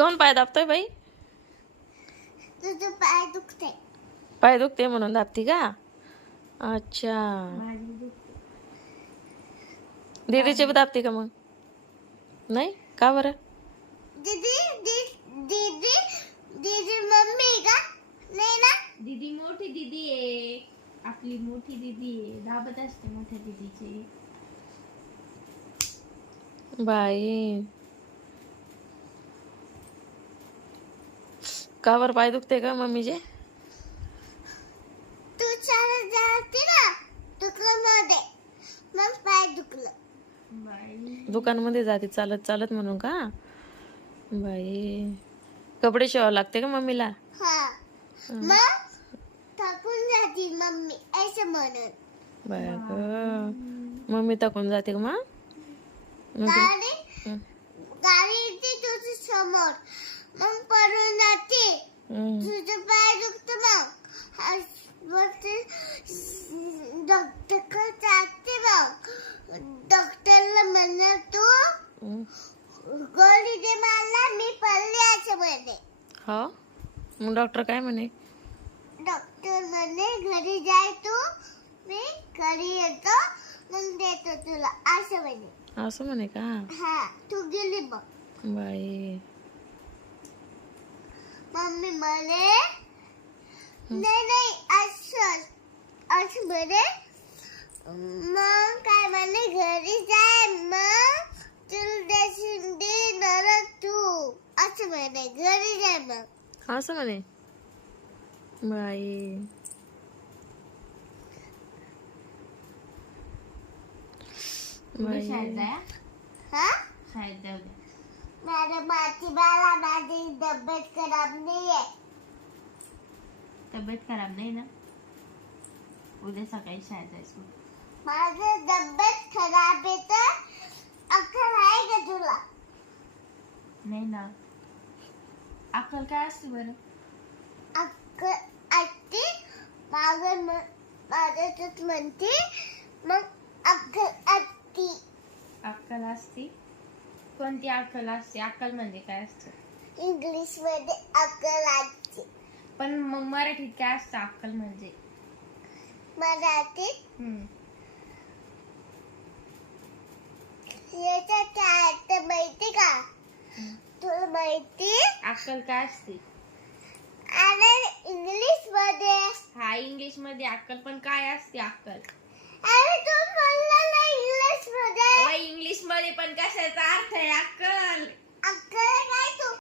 कोण पाय दाबतोय बाई? तुझं पाय दुखते. पाय दुखते म्हणून दाबती का? अच्छा. माझी दुखते. दीदीचे बी दाबती का मग? नाही का बरं? दीदी दीदी दीदी मम्मी का? नाही ना. दीदी मोठी दीदी आहे. आपली मोठी दीदी आहे. दाबत असते मोठ्या दीदीचे. बाई का बरं पाय दुखते का मम्मीचे? तू चालत जाते ना दुकानामध्ये, मग पाय दुखलं. बाई दुकानमध्ये जाते चालत चालत म्हणून का? बाई कपडे शिवावं लागते का मम्मीला? हा, मग थकून जाती मम्मी असं म्हणून. बाय ग मम्मी थकून जाते का मग? गाडी हं. गाडी येते तुझ्या समोर, मग पडून जाते. तुझं पाय दुखतं मग डॉक्टरकडे जाते. मग डॉक्टरला म्हणलं तू गोळी दे मला, मी पडले असं म्हणे. हो मग डॉक्टर काय म्हणे? डॉक्टर म्हणे घरी जाय तू, मी घरी येतो मग देतो तुला असं म्हणे. असं म्हणे का? हा, तू गेली मग. बाई मम्मी म्हणे नाही असं असं म्हणे. मग काय म्हणे घरी जाय, मग तुला देशील देणार तू असं म्हणे. घरी जाय मग. असं म्हणे. बाई उद्या शाळेत जाया. हा, शाळेत जाऊ द्या. माझ्या मातीबाला माझी तब्येत खराब नाहीये. तब्येत खराब नाही ना. उद्या सकाळी शाळेत जायचं. माझी तब्येत खराब आहे तर अक्कल आहे का तुला? नाही ना. अक्कल काय असते बरं? अक्कल असते माझ्याच म्हणते, मग अक्कल असते. अक्कल असते. कोणती अक्कल असते? अक्कल म्हणजे काय असतं? इंग्लिश मध्ये अक्कल असते. पण मग मराठीत काय असतं अक्कल म्हणजे? मराठीत हम्म. याच्यात काय ते माहिती का? तुला माहिती? अक्कल काय असते? आणि इंग्लिश मध्ये. हा, इंग्लिश मध्ये अक्कल, पण काय असते अक्कल? अरे तू बोलला ना इंग्लिश मध्ये. इंग्लिश मध्ये पण कशाचा अर्थ आहे अक्कल? अक्कल काय तू